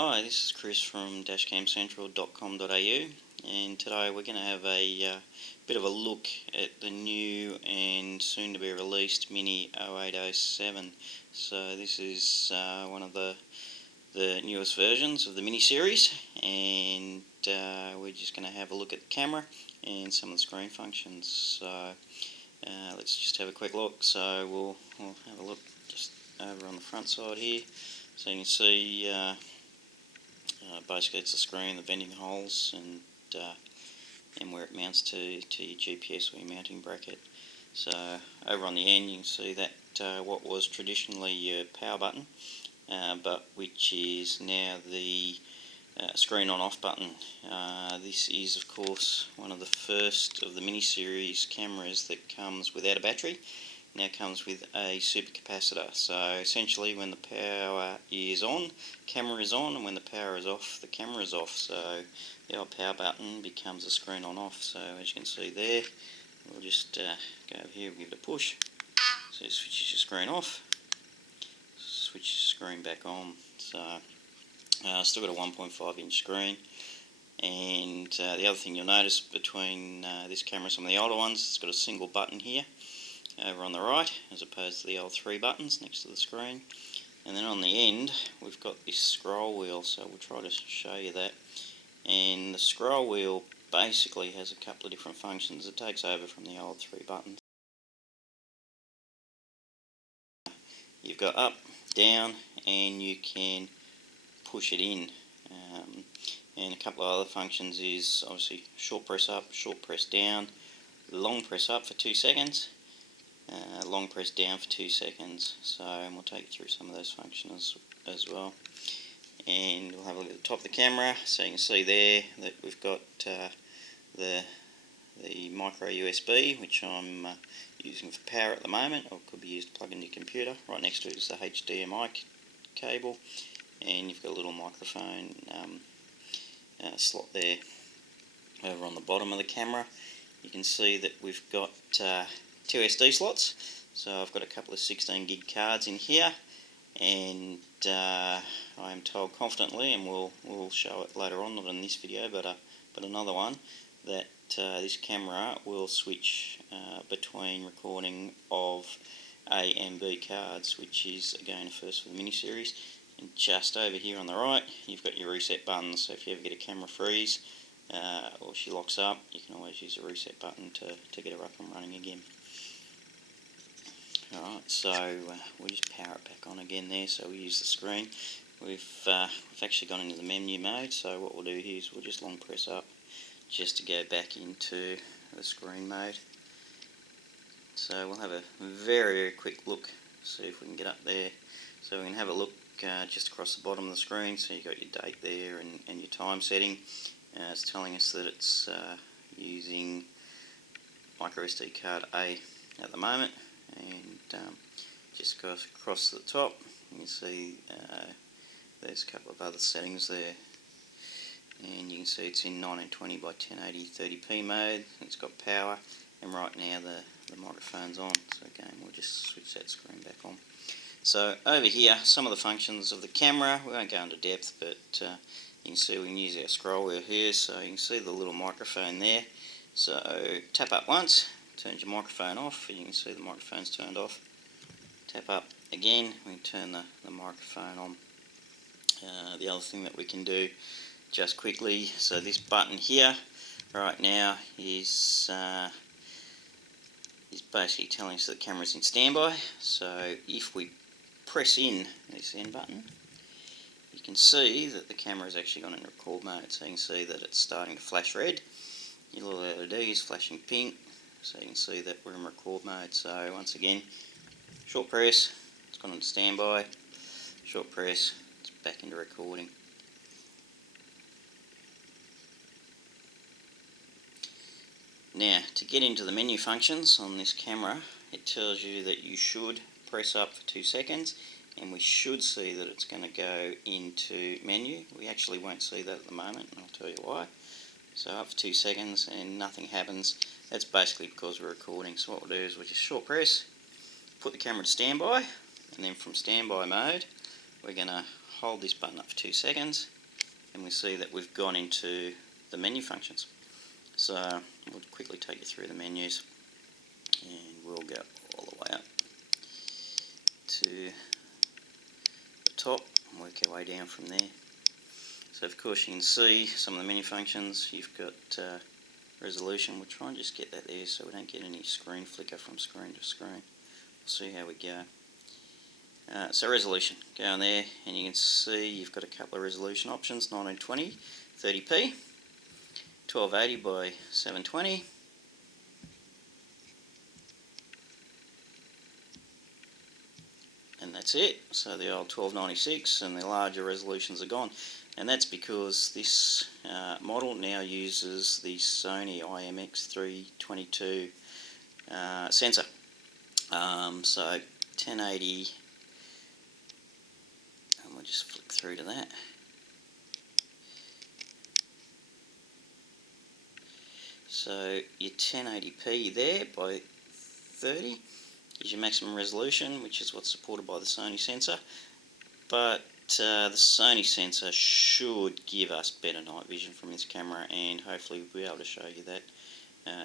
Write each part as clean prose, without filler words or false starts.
Hi, this is Chris from dashcamcentral.com.au, and today we're going to have a bit of a look at the new and soon to be released Mini 0807. So this is one of the newest versions of the Mini series, and we're just going to have a look at the camera and some of the screen functions. So let's just have a quick look. So we'll have a look just over on the front side here. So you can see basically it's the screen, the venting holes, and where it mounts to your GPS or your mounting bracket. So over on the end you can see that what was traditionally your power button, but which is now the screen on off button. This is of course one of the first of the Mini series cameras that comes without a battery. Now comes with a supercapacitor, so essentially when the power is on, camera is on, and when the power is off, the camera is off. So the old power button becomes a screen on off. So as you can see there, we'll just go over here, we'll give it a push, so it switches your screen off, switches your screen back on. So still got a 1.5 inch screen. And the other thing you'll notice between this camera and some of the older ones, it's got a single button here over on the right, as opposed to the old 3 buttons next to the screen. And then on the end we've got this scroll wheel, so we'll try to show you that. And the scroll wheel basically has a couple of different functions. It takes over from the old 3 buttons. You've got up, down, and you can push it in. And a couple of other functions is obviously short press up, short press down, long press up for 2 seconds, long press down for 2 seconds. So, and we'll take you through some of those functions as well. And we'll have a look at the top of the camera. So you can see there that we've got the micro USB, which I'm using for power at the moment, or could be used to plug into your computer. Right next to it is the HDMI cable, and you've got a little microphone slot there over on the bottom of the camera. You can see that we've got 2 SD slots, so I've got a couple of 16 gig cards in here, and I am told confidently, and we'll show it later on, not in this video but another one, that this camera will switch between recording of A and B cards, which is again a first for the Mini series. And just over here on the right you've got your reset buttons, so if you ever get a camera freeze or she locks up, you can always use a reset button to get her up and running again. Alright, so we'll just power it back on again there, so we use the screen. We've actually gone into the menu mode, so what we'll do here is we'll just long press up just to go back into the screen mode. So we'll have a very, very quick look, see if we can get up there. So we can have a look just across the bottom of the screen, so you've got your date there and your time setting. It's telling us that it's using micro SD card A at the moment, and just go across the top you can see there's a couple of other settings there, and you can see it's in 1920 by 1080 30p mode. It's got power, and right now the microphone's on, so again we'll just switch that screen back on. So over here, some of the functions of the camera, we won't go into depth, but you can see we can use our scroll wheel here, so you can see the little microphone there. So tap up once, turns your microphone off, you can see the microphone's turned off. Tap up again, we can turn the microphone on. The other thing that we can do just quickly, so this button here right now is basically telling us that the camera's in standby. So if we press in this end button, you can see that the camera has actually gone into record mode, so you can see that it's starting to flash red. Your little LED is flashing pink, so you can see that we're in record mode. So once again, short press, it's gone into standby, short press, it's back into recording. Now, to get into the menu functions on this camera, it tells you that you should press up for 2 seconds, and we should see that it's going to go into menu. We actually won't see that at the moment, and I'll tell you why. So up for 2 seconds and nothing happens. That's basically because we're recording. So what we'll do is we'll just short press, put the camera to standby, and then from standby mode we're going to hold this button up for 2 seconds, and we see that we've gone into the menu functions. So we'll quickly take you through the menus, and we'll go all the way up to the top and work our way down from there. So of course you can see some of the menu functions. You've got resolution. We'll try and just get that there so we don't get any screen flicker from screen to screen. We'll see how we go. So resolution, go in there and you can see you've got a couple of resolution options: 1920, 30p, 1280 by 720, and that's it. So the old 1296 and the larger resolutions are gone, and that's because this model now uses the Sony IMX322 sensor. So 1080, and we'll just flick through to that. So your 1080p there by 30 is your maximum resolution, which is what's supported by the Sony sensor. But the Sony sensor should give us better night vision from this camera, and hopefully we'll be able to show you that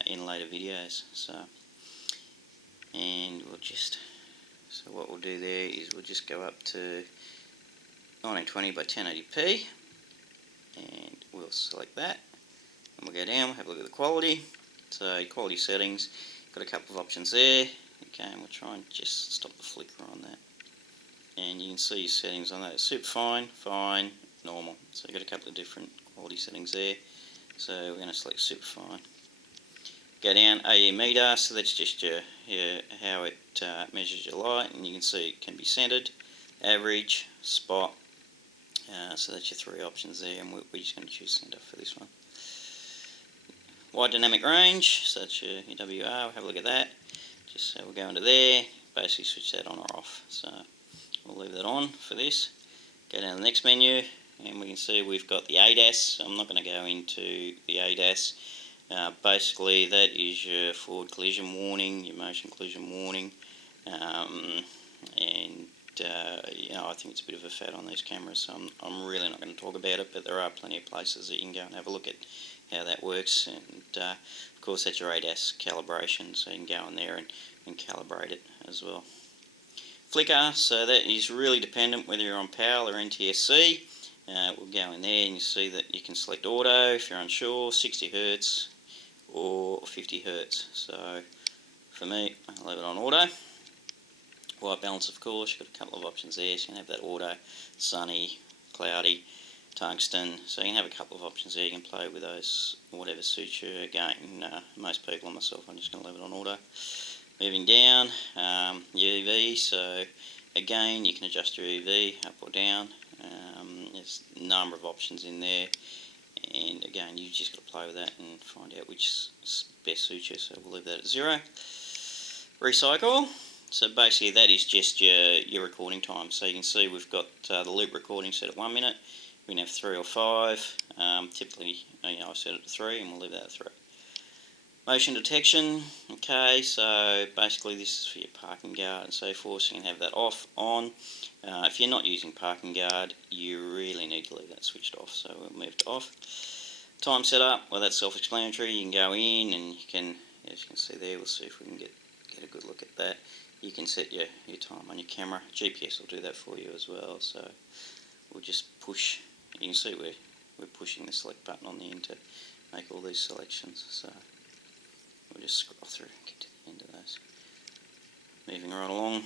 in later videos. So what we'll do there is we'll just go up to 1920 by 1080p, and we'll select that, and we'll go down, we'll have a look at the quality. So quality settings, got a couple of options there. Okay, and we'll try and just stop the flicker on that, and you can see your settings on that: super fine, fine, normal. So you've got a couple of different quality settings there. So we're going to select super fine. Go down, AE meter, so that's just your how it measures your light, and you can see it can be centered, average, spot. So that's your three options there, and we're just going to choose center for this one. Wide dynamic range, so that's your WR. We'll have a look at that. Just so we'll go into there, basically switch that on or off. So we'll leave that on for this. Go down to the next menu, and we can see we've got the ADAS. I'm not going to go into the ADAS. Basically, that is your forward collision warning, your motion collision warning, and you know, I think it's a bit of a fad on these cameras, so I'm really not going to talk about it, but there are plenty of places that you can go and have a look at how that works, and of course that's your ADAS calibration, so you can go in there and calibrate it as well. Flicker, so that is really dependent whether you're on PAL or NTSC. We'll go in there and you see that you can select auto if you're unsure, 60 Hz or 50 Hz. So for me, I'll leave it on auto. White balance, of course, you've got a couple of options there, so you can have that auto, sunny, cloudy, tungsten, so you can have a couple of options there. You can play with those, whatever suits you. Again, most people and myself, I'm just going to leave it on auto. Moving down, your EV, so again, you can adjust your EV up or down. There's a number of options in there, and again, you just got to play with that and find out which best suits you, so we'll leave that at 0. Recycle, so basically that is just your recording time. So you can see we've got the loop recording set at 1 minute. We can have 3 or 5. Typically, I've set it to 3, and we'll leave that at 3. Motion detection, okay, so basically this is for your parking guard and so forth, so you can have that off, on. If you're not using parking guard, you really need to leave that switched off, so we'll move to off. Time setup, well that's self-explanatory. You can go in and you can, as you can see there, we'll see if we can get a good look at that. You can set your time on your camera. GPS will do that for you as well, so we'll just push. You can see we're pushing the select button on the end to make all these selections, so we'll just scroll through and get to the end of those. Moving right along.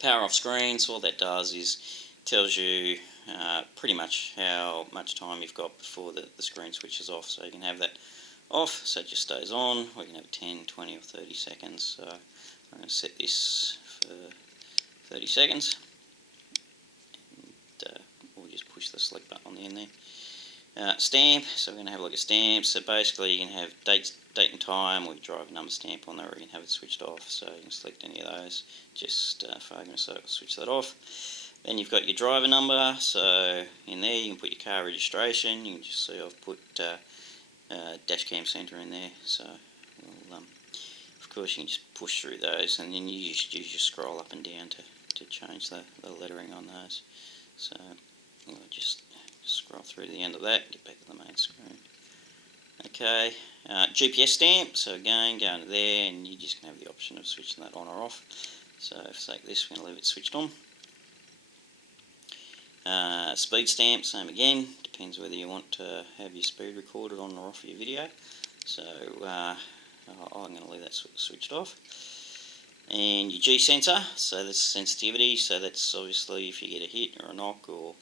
Power off screen, so all that does is tells you pretty much how much time you've got before the screen switches off. So you can have that off, so it just stays on, or you can have it 10, 20 or 30 seconds. So I'm going to set this for 30 seconds. And we'll just push the select button on the end there. Stamp, so we're going to have a look at stamps. So basically you can have date and time, or you drive a number stamp on there, or you can have it switched off. So you can select any of those. Just for argument's sake, switch that off. Then you've got your driver number, so in there you can put your car registration. You can just see I've put Dashcam Centre in there, so we'll, of course you can just push through those, and then you just use your scroll up and down to change the lettering on those. So I'll just scroll through to the end of that, get back to the main screen. Okay, GPS stamp, so again, go into there and you just can have the option of switching that on or off. So for sake of this, we're going to leave it switched on. Speed stamp, same again, depends whether you want to have your speed recorded on or off your video. So I'm going to leave that switched off. And your G sensor, so that's sensitivity, so that's obviously if you get a hit or a knock, or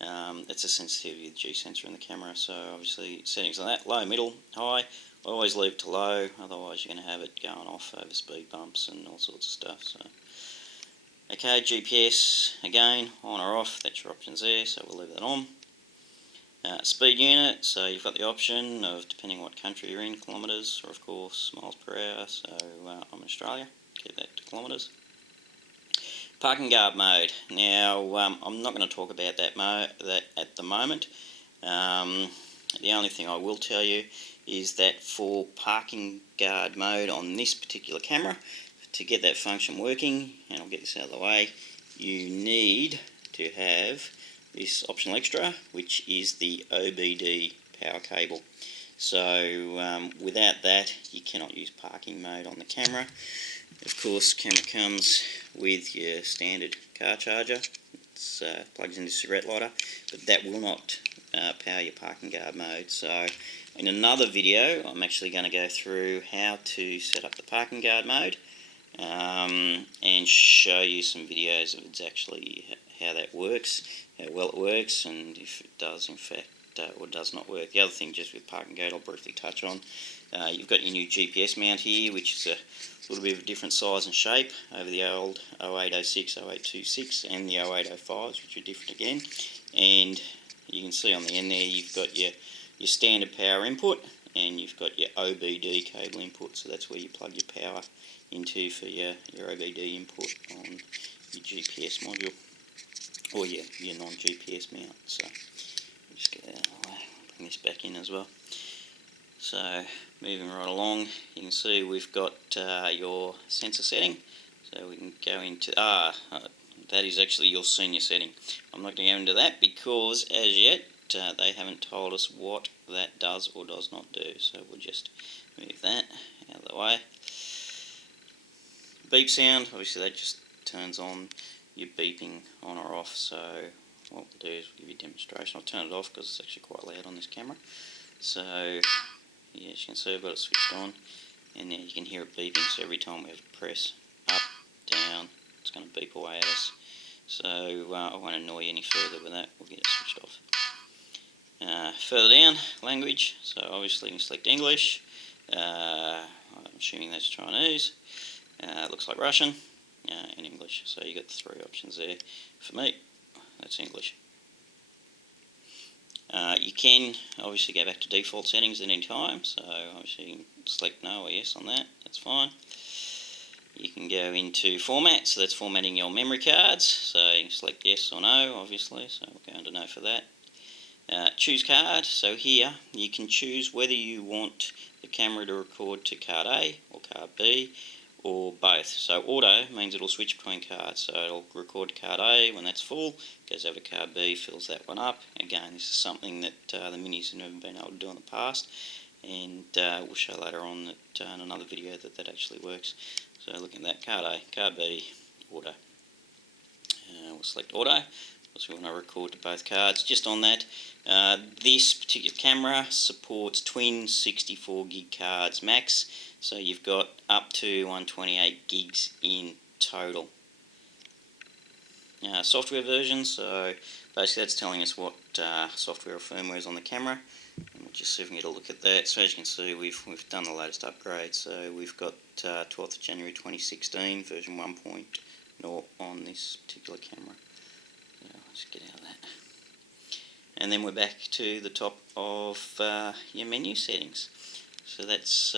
that's the sensitivity of the G sensor in the camera. So obviously settings on that, low, middle, high. I always leave it to low, otherwise you're going to have it going off over speed bumps and all sorts of stuff. So okay, GPS, again, on or off, that's your options there, so we'll leave that on. Speed unit, so you've got the option of, depending on what country you're in, kilometres, or of course miles per hour, so I'm in Australia, keep that to kilometres. Parking guard mode, now I'm not going to talk about that at the moment. The only thing I will tell you is that for parking guard mode on this particular camera, to get that function working, and I'll get this out of the way, you need to have this optional extra, which is the OBD power cable. So without that, you cannot use parking mode on the camera. Of course, camera comes with your standard car charger. It's plugs into cigarette lighter, but that will not power your parking guard mode. So in another video, I'm actually going to go through how to set up the parking guard mode and show you some videos of exactly how that works, how well it works, and if it does in fact or does not work. The other thing just with parking guard I'll briefly touch on, you've got your new GPS mount here, which is a little bit of a different size and shape over the old 0806, 0826 and the 0805s, which are different again. And you can see on the end there you've got your standard power input and you've got your OBD cable input, so that's where you plug your power into for your OBD input on your GPS module, or your non-GPS mount. So I'll just get that out of the way, bring this back in as well. So moving right along, you can see we've got your sensor setting, so we can go into, that is actually your senior setting. I'm not going to go into that because as yet they haven't told us what that does or does not do, so we'll just move that out of the way. Beep sound, obviously that just turns on your beeping on or off, so what we'll do is we'll give you a demonstration. I'll turn it off because it's actually quite loud on this camera. So yeah, as you can see I've got it switched on, and now you can hear it beeping, so every time we have to press up, down, it's going to beep away at us. So I won't annoy you any further with that, we'll get it switched off. Further down, language, so obviously you can select English, I'm assuming that's Chinese, it looks like Russian, and English, so you got the three options there. For me, that's English. You can obviously go back to default settings at any time, so obviously you can select no or yes on that, that's fine. You can go into format, so that's formatting your memory cards, so you can select yes or no obviously, so we'll go into no for that. Choose card, so here you can choose whether you want the camera to record to card A or card B or both. So auto means it'll switch between cards, so it'll record to card A when that's full, goes over to card B, fills that one up. Again, this is something that the Minis have never been able to do in the past, and we'll show later on that in another video that actually works. So looking at that, card A, card B, auto. We'll select auto, because we want to record to both cards. Just on that, this particular camera supports twin 64 gig cards max, so you've got up to 128 gigs in total. Software version, so basically that's telling us what software or firmware is on the camera, and we'll just see if we can get a look at that. So as you can see, we've done the latest upgrade, so we've got 12th of January 2016 version 1.0 on this particular camera. So let's get out of that. And then we're back to the top of your menu settings. So that's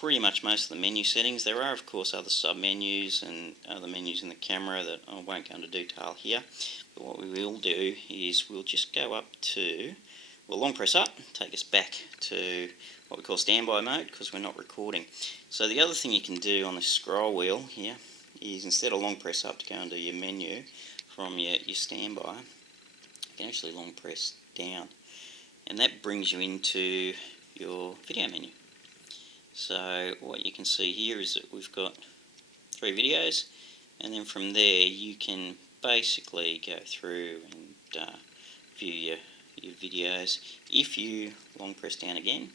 pretty much most of the menu settings. There are of course other sub-menus and other menus in the camera that I won't go into detail here. But what we will do is we'll just go up to, well, long press up, take us back to what we call standby mode, because we're not recording. So the other thing you can do on the scroll wheel here is, instead of long press up to go into your menu from your standby, can actually long press down, and that brings you into your video menu. So what you can see here is that we've got 3 videos, and then from there you can basically go through and view your videos. If you long press down again,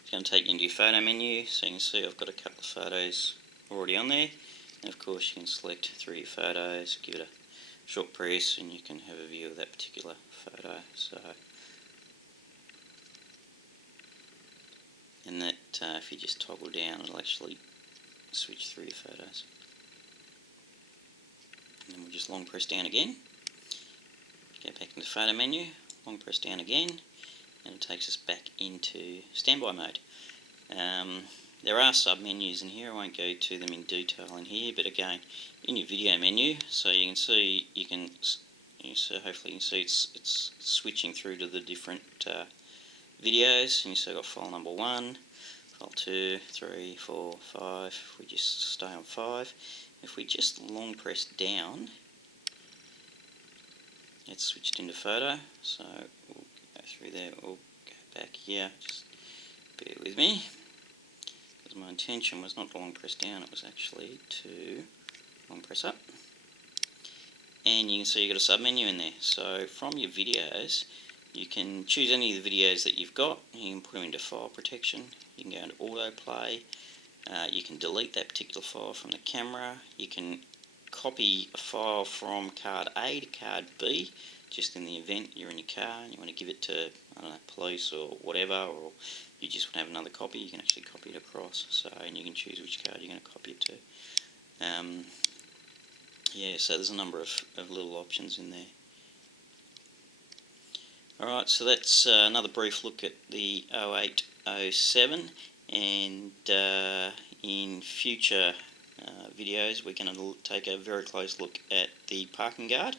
it's going to take you into your photo menu, so you can see I've got a couple of photos already on there, and of course you can select through your photos, give it a short press, and you can have a view of that particular photo. So, and that if you just toggle down, it'll actually switch through your photos. And then we'll just long press down again, go back into the photo menu, long press down again, and it takes us back into standby mode. There are sub-menus in here, I won't go to them in detail in here, but again, in your video menu, so you can see, so hopefully you can see it's switching through to the different videos, and you see I've got file number 1, file 2, 3, 4, 5, if we just stay on 5, if we just long press down, it's switched into photo, so we'll go through there, we'll go back here, just bear with me, because my intention was not to long press down, it was actually to long press up. And you can see you've got a sub-menu in there, so from your videos, you can choose any of the videos that you've got, you can put them into file protection, you can go into autoplay, you can delete that particular file from the camera, you can copy a file from card A to card B, just in the event you're in your car and you want to give it to, I don't know, police or whatever, or you just want to have another copy, you can actually copy it across, so, and you can choose which card you're going to copy it to. Yeah, so there's a number of little options in there. Alright, so that's another brief look at the 0807, and in future videos we're going to take a very close look at the parking guard,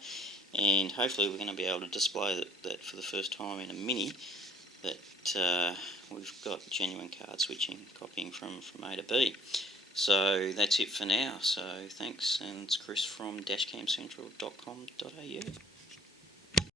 and hopefully we're going to be able to display that for the first time in a Mini, that we've got genuine card switching, copying from A to B. So that's it for now, so thanks, and it's Chris from dashcamcentral.com.au.